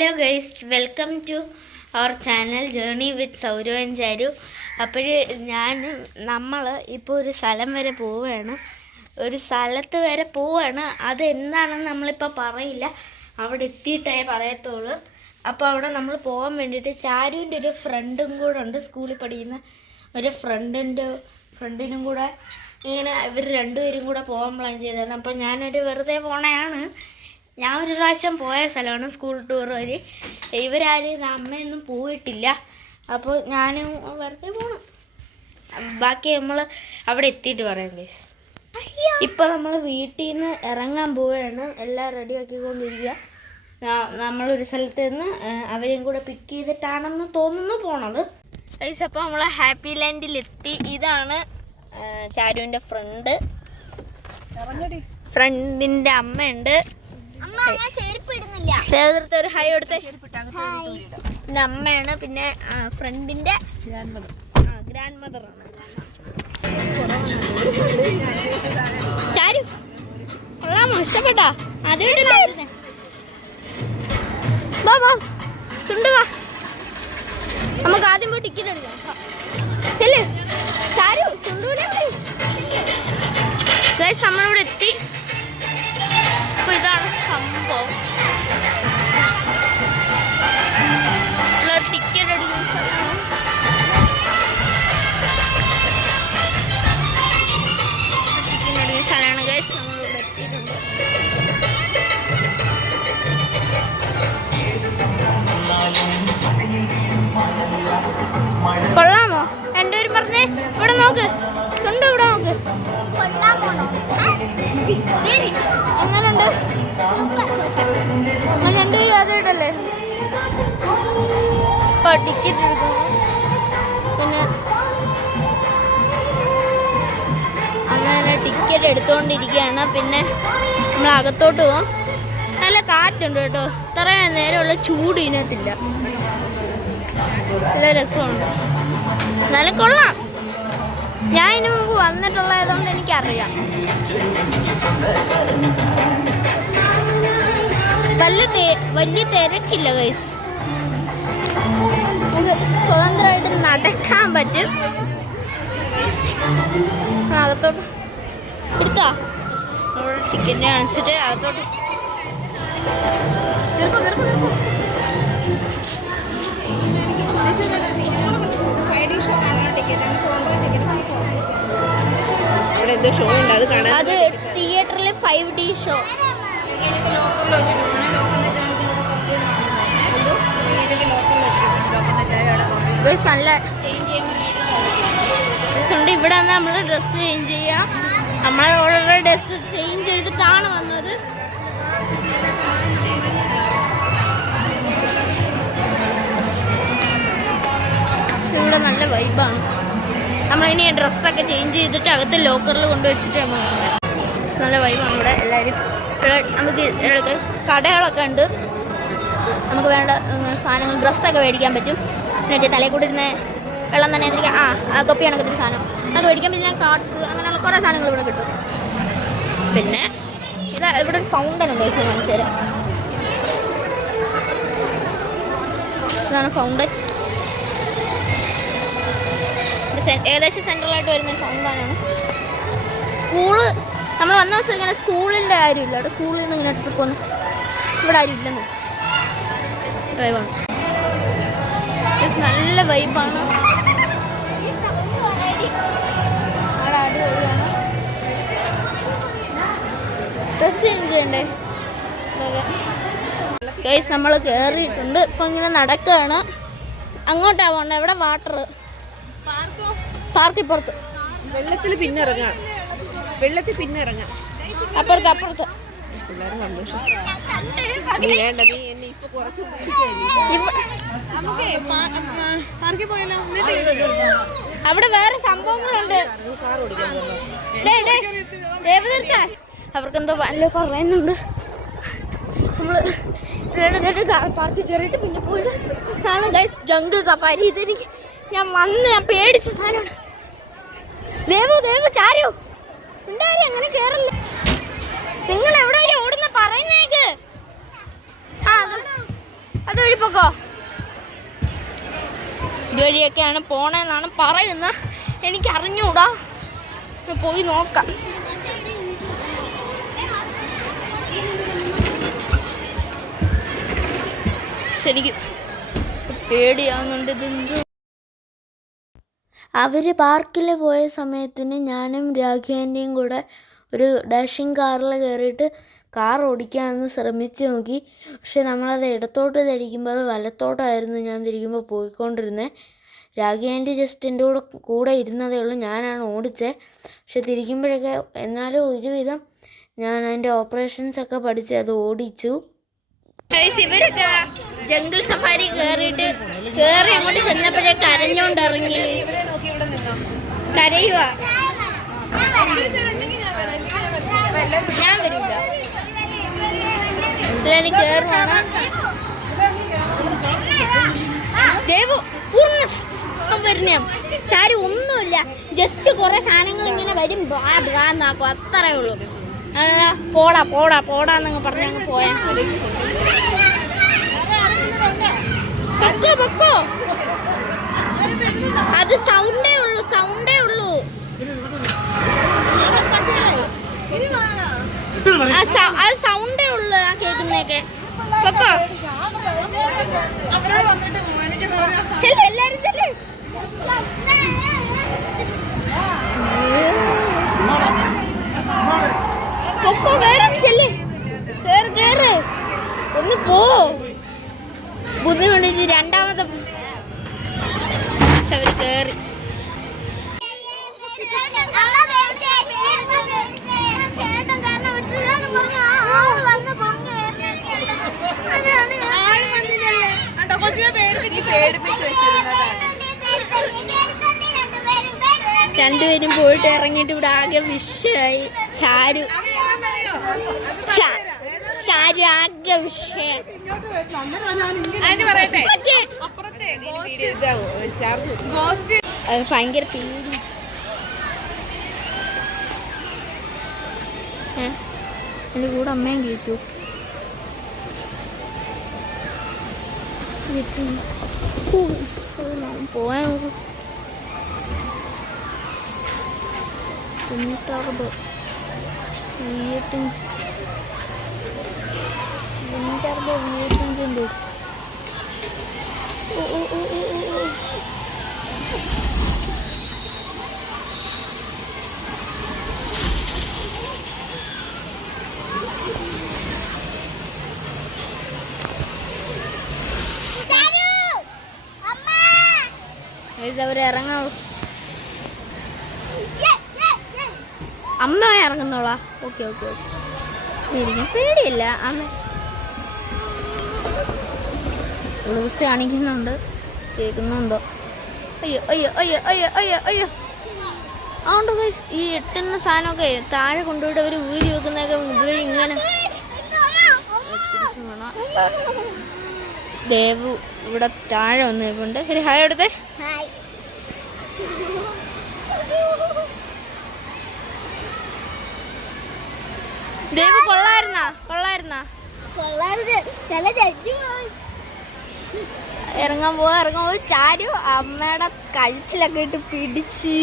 Hello guys, welcome to our channel journey with Saurav and Charu. അപ്പോൾ നമ്മൾ ഇപ്പോൾ ഒരു സ്ഥലം വരെ പോവുകയാണ്. ഒരു സ്ഥലത്ത് വരെ പോവുകയാണ്. അത് എന്താണെന്ന് നമ്മളിപ്പോൾ പറയില്ല, അവിടെ എത്തിയിട്ടേ പറയത്തുള്ളൂ. അപ്പോൾ അവിടെ നമ്മൾ പോകാൻ വേണ്ടിയിട്ട് ചാരുവിൻ്റെ ഒരു ഫ്രണ്ടും കൂടെ ഉണ്ട്, സ്കൂളിൽ പഠിക്കുന്ന ഒരു ഫ്രണ്ടിനും കൂടെ ഇങ്ങനെ ഇവർ രണ്ടുപേരും കൂടെ പോകാൻ പ്ലാൻ ചെയ്തതാണ്. അപ്പോൾ ഞാനൊരു വെറുതെ പോണയാണ്. ഞാൻ ഒരു പ്രാവശ്യം പോയ സ്ഥലമാണ് സ്കൂൾ ടൂർ വരെ. ഇവരാരും അമ്മയൊന്നും പോയിട്ടില്ല. അപ്പോൾ ഞാനും വെറുതെ പോകണം. ബാക്കി നമ്മൾ അവിടെ എത്തിയിട്ട് പറയാം ഗൈസ്. ഇപ്പോൾ നമ്മൾ വീട്ടിൽ നിന്ന് ഇറങ്ങാൻ പോവുകയാണ്. എല്ലാം റെഡി ആക്കിക്കൊണ്ടിരിക്കുക. നമ്മളൊരു സ്ഥലത്ത് നിന്ന് അവരെയും കൂടെ പിക്ക് ചെയ്തിട്ടാണെന്ന് തോന്നുന്നു പോണത് ഗൈസ്. അപ്പോൾ നമ്മൾ ഹാപ്പി ലാൻഡിലെത്തി. ഇതാണ് ചാരുവിൻ്റെ ഫ്രണ്ടിൻ്റെ അമ്മയുണ്ട്. ഒരു ഹൈ കൊടുത്ത പിന്നെ അമ്മയാണ്, പിന്നെ ഫ്രണ്ടിന്റെ ഗ്രാൻഡ് മദർ ആണ്. ചാരു കൊള്ളാമോ? ഇഷ്ടപ്പെട്ടോ? ആദ്യമായിട്ട് ചുണ്ടുവാ, നമുക്ക് ആദ്യം പോയി ടിക്കറ്റ് എടുക്കാം. ചെല്ല് ചാരു, ചുണ്ടുവിനെ ഗൈസ്. നമ്മളിവിടെ എത്തി. അപ്പോൾ ഇതാണ് സംഭവം. ടിക്കറ്റ് എടുക്കുന്ന സ്ഥലമാണ്. ഗൈസ്, നമ്മളിവിടെ എത്തിയിട്ടുണ്ട്. കൊള്ളാമോ? രണ്ടുപേരും പറഞ്ഞേ. ഇവിടെ നോക്ക്, സ്വന്തം ഇവിടെ നോക്ക്. എങ്ങനുണ്ട്? രണ്ടുപേരും അതായിട്ടല്ലേ. ഇപ്പോൾ ടിക്കറ്റ് എടുക്കുന്നു. പിന്നെ അങ്ങനെ ടിക്കറ്റ് എടുത്തുകൊണ്ടിരിക്കുകയാണ്. പിന്നെ നമ്മൾ അകത്തോട്ട് പോവാം. നല്ല കാറ്റുണ്ട് കേട്ടോ. ഇത്രയും നേരമുള്ള ചൂട് ഇതിനകത്തില്ല. നല്ല രസമുണ്ട്, നല്ല കൊള്ളാം. ഞാൻ ഇതിനു മുമ്പ് വന്നിട്ടുള്ളതുകൊണ്ട് എനിക്കറിയാം. വലിയ തിരക്കില്ല ഗൈസ്. നമുക്ക് സ്വതന്ത്രമായിട്ട് നടക്കാൻ പറ്റും. അകത്തോട്ട് എടുത്താ ടിക്കറ്റ് കാണിച്ചിട്ട് അകത്തോട്ട് അത് തിയേറ്ററിൽ 5D ഷോ. നല്ല ഡ്രസ്സുണ്ട്. ഇവിടെ വന്ന് നമ്മൾ ഡ്രസ്സ് ചേഞ്ച് ചെയ്യാം. നമ്മളെ ഓൾറെഡി ഡ്രസ്സ് ചേഞ്ച് ചെയ്തിട്ടാണ് വന്നത്. പക്ഷെ ഇവിടെ നല്ല വൈബാണ്. നമ്മളിനി ഡ്രസ്സൊക്കെ ചേഞ്ച് ചെയ്തിട്ട് അകത്ത് ലോക്കറിൽ കൊണ്ടുവച്ചിട്ട് നമ്മൾ നല്ല വൈബാണ് ഇവിടെ. എല്ലാവരും നമുക്ക് കടകളൊക്കെ ഉണ്ട്. നമുക്ക് വേണ്ട സാധനങ്ങൾ ഡ്രസ്സൊക്കെ മേടിക്കാൻ പറ്റും. പിന്നെ തലയിൽ കൂടി ഇരുന്ന് വെള്ളം തന്നെ കൊപ്പി കണക്കത്തിന് സാധനം അതൊക്കെ മേടിക്കാം. പിന്നെ കാർഡ്സ്, അങ്ങനെയുള്ള കുറേ സാധനങ്ങൾ ഇവിടെ കിട്ടും. പിന്നെ ഇവിടെ ഒരു ഫൗണ്ടൻ ഉണ്ട്. കാണിച്ചു തരാം. ഇതാണ് ഫൗണ്ടൻ. ഏകദേശം സെൻട്രലായിട്ട് വരുന്ന ഫൗണ്ടനാണ്. സ്കൂള് നമ്മൾ വന്ന ദിവസം ഇങ്ങനെ സ്കൂളിൻ്റെ ആരുമില്ല. അവിടെ സ്കൂളിൽ നിന്ന് ഇങ്ങനെ ട്രിപ്പ് വന്നു. ഇവിടെ ആരും ഇല്ലെന്നോ. വൈബാണ്, നല്ല വൈബാണ്. അവിടെ അടിപൊളിയാണ്. ഡ്രസ് ചേഞ്ച് ചെയ്യണ്ടേ ഗൈസ്? നമ്മൾ കയറിയിട്ടുണ്ട്. ഇപ്പം ഇങ്ങനെ നടക്കുകയാണ്. അങ്ങോട്ടാ പോകണ്ട. എവിടെ വാട്ടർ പാർക്ക് ഇപ്പുറത്ത്. വെള്ളത്തിൽ പിന്നെ ഇറങ്ങാം. അപ്പുറത്ത് അവിടെ വേറെ സംഭവങ്ങളുണ്ട്. അവർക്കെന്തോ വല്ല പറയുന്നുണ്ട്. നമ്മള് പാർക്കിൽ കയറിയിട്ട് പിന്നെ പോയിട്ട് നാളെ ഗൈസ് ജംഗിൾ സഫാരി. ഇതെനിക്ക് ഞാൻ പേടിച്ച സാധനമാണ്. ദേവു ചാരു ഉണ്ടായി അങ്ങനെ കേറല്ലേ. നിങ്ങൾ എവിടെയോ ഓടുന്ന പറയുന്നേക്ക്. അതുവഴി പൊക്കോ. ഇതുവഴിയൊക്കെയാണ് പോണെന്നാണ് പറയുന്നത്. എനിക്ക് അറിഞ്ഞൂടാ, പോയി നോക്കാം. ശരിക്കും പേടിയാവുന്നുണ്ട്. ഇതെന്ത് അവർ പാർക്കിൽ പോയ സമയത്തിന് ഞാനും രാഘവേൻ്റെയും കൂടെ ഒരു ഡാഷിങ് കാറിൽ കയറിയിട്ട് കാർ ഓടിക്കാമെന്ന് ശ്രമിച്ച് നോക്കി. പക്ഷെ നമ്മളത് ഇടത്തോട്ട് തിരിക്കുമ്പോൾ അത് വലത്തോട്ടായിരുന്നു ഞാൻ തിരിക്കുമ്പോൾ പോയിക്കൊണ്ടിരുന്നത്. രാഘവേൻ്റെ ജസ്റ്റ് എൻ്റെ കൂടെ ഇരുന്നതേ ഉള്ളൂ, ഞാനാണ് ഓടിച്ചത്. പക്ഷെ തിരിക്കുമ്പോഴൊക്കെ എന്നാലും ഒരുവിധം ഞാൻ അതിൻ്റെ ഓപ്പറേഷൻസൊക്കെ പഠിച്ച് അത് ഓടിച്ചു. ഇവരൊക്കെ ജംഗിൾ സഫാരി കയറി അങ്ങോട്ട് ചെന്നപ്പോഴേ കരഞ്ഞോണ്ട് ഇറങ്ങി. കരയുവാ. ഞാൻ വരില്ല, എനിക്ക് കയറുവാണ്. ദേവു പൂർണ്ണ പരിണയം. ചാരി ഒന്നുമില്ല, ജസ്റ്റ് കുറെ സാധനങ്ങൾ ഇങ്ങനെ വരും, ബ്രാന്നാക്കും, അത്രേ ഉള്ളൂ. പോടാ പോടാ പോടാന്നങ്ങ് പറഞ്ഞങ്ങ് പോയാ. പൊക്കോ പൊക്കോ, അത് സൗണ്ടേ ഉള്ളൂ, സൗണ്ടേ ഉള്ളൂ. അത് സൗണ്ടേ ഉള്ളൂ ആ കേൾക്കുന്നതൊക്കെ. പൊക്കോ, എല്ലാരും ചെല്ലേ. പൊക്കോ, വേറെ ചെല്ലേ, കേറ് കേറ്, ഒന്ന് പോ. ബുദ്ധിമുട്ട്. രണ്ടാമത്തെ അവര് കേറി. രണ്ടുപേരും പോയിട്ട് ഇറങ്ങിയിട്ട് ഇവിടെ ആകെ വിഷയമായി. ചാരു ആകെ വിഷയം. ഭയങ്കര പേടി. എൻ്റെ കൂടെ അമ്മയും കേട്ടു. പോവാൻ ഉണ്ട്. അവര് ഇറങ്ങാവൂ. അമ്മ ഇറങ്ങുന്നോളാ. ഓക്കെ ഓക്കെ ഓക്കെ, പേടിയില്ല. അമ്മ ലൂസ്റ്റ് കാണിക്കുന്നുണ്ട്, കേൾക്കുന്നുണ്ടോ? അയ്യോ അയ്യോ അയ്യോ അയ്യോ അയ്യോ അയ്യോ. അതുകൊണ്ട് ഈ എട്ടുന്ന സാധനമൊക്കെ താഴെ കൊണ്ടുപോയിട്ട് അവർ ഊരി വെക്കുന്നതൊക്കെ ഉപയോഗം ഇങ്ങനെ. ദേവു ഇവിടെ താഴെ വന്നിട്ടുണ്ട്. ഒരു ഹായ് എടുത്തേ. ദേവു കൊള്ളായിരുന്നാ? ഇറങ്ങാൻ പോവാ. ചാരു അമ്മയുടെ കഴുത്തിലൊക്കെ ഇട്ട് പിടിച്ച്.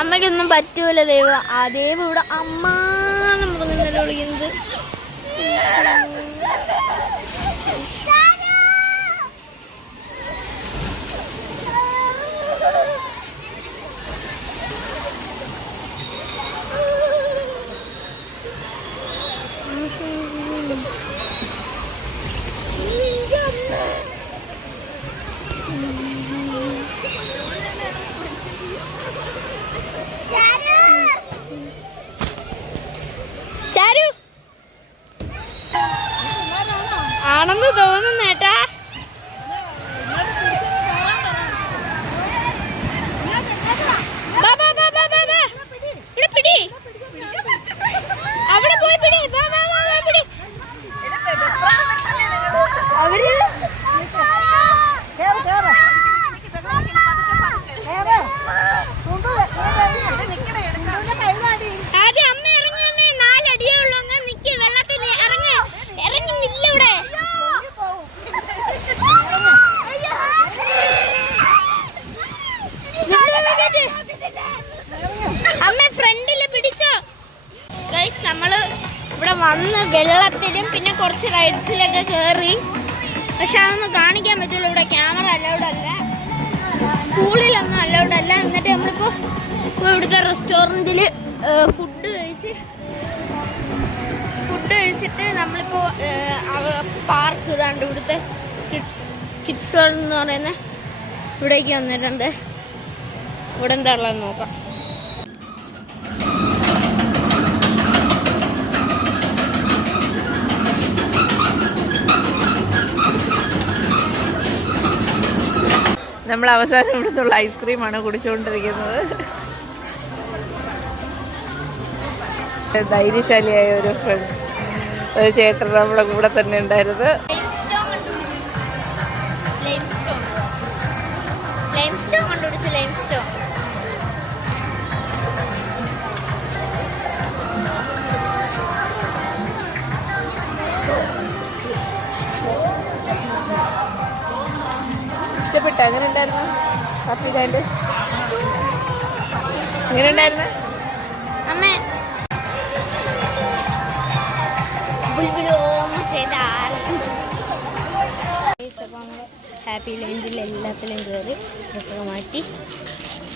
അമ്മയ്ക്കൊന്നും പറ്റൂല. ദേവു ഇവിടെ അമ്മാന്ന് പറഞ്ഞില്ല വിളിക്കുന്നത്. ആണെന്ന് തോന്നുന്നേട്ടാ. അവിടെ പോയി പിടി. അവര് ആദ്യം അമ്മ ഇറങ്ങി. 4 അടിയേ ഉള്ളൂ. അങ്ങനെ നിൽക്കി വെള്ളം വന്ന് വെള്ളത്തിലും പിന്നെ കുറച്ച് റൈഡ്സിലൊക്കെ കയറി. പക്ഷെ അതൊന്നും കാണിക്കാൻ പറ്റില്ല, ഇവിടെ ക്യാമറ അലൗഡ് അല്ല, പൂളിലൊന്നും അലൗഡ് അല്ല. എന്നിട്ട് നമ്മളിപ്പോൾ ഇവിടുത്തെ റെസ്റ്റോറൻറ്റിൽ ഫുഡ് കഴിച്ചിട്ട് നമ്മളിപ്പോൾ പാർക്ക് ഇതാണ്ട് ഇവിടുത്തെ കിഡ്സ് വേൾഡ് എന്ന് പറയുന്ന ഇവിടേക്ക് വന്നിട്ടുണ്ട്. ഇവിടെ എന്താ ഉള്ളതെന്ന് നോക്കാം. നമ്മൾ അവസാനം ഇവിടുന്നുള്ള ഐസ്ക്രീമാണ് കുടിച്ചുകൊണ്ടിരിക്കുന്നത്. ധൈര്യശാലിയായ ഒരു ചേട്ടൻ നമ്മുടെ കൂടെ തന്നെ ഉണ്ടായിരുന്നു. ഇഷ്ടപ്പെട്ട എങ്ങനെ ഉണ്ടായിരുന്നു ഹാപ്പി ലാൻഡ്? എങ്ങനെ ഉണ്ടായിരുന്നു അമ്മേ? ഹാപ്പി ലാൻഡിൽ എല്ലാത്തിലും കയറി ഡ്രസ്സൊക്കെ മാറ്റി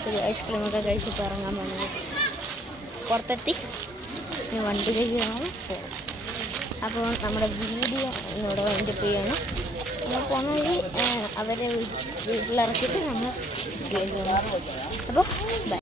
ഒരു ഐസ്ക്രീമൊക്കെ കഴിച്ചിട്ട് ഇറങ്ങാൻ പോകുന്നത്. പുറത്തെത്തി വണ്ടിയിലേക്ക് കയറണം പോകും. അപ്പോൾ നമ്മുടെ വീഡിയോ ഇവിടെ വൈൻഡപ്പ് ചെയ്യണം. നമ്മൾ പോകുന്ന വഴി അവരെ വീട്ടിലിറക്കിയിട്ട് നമ്മൾ അപ്പോൾ ബൈ.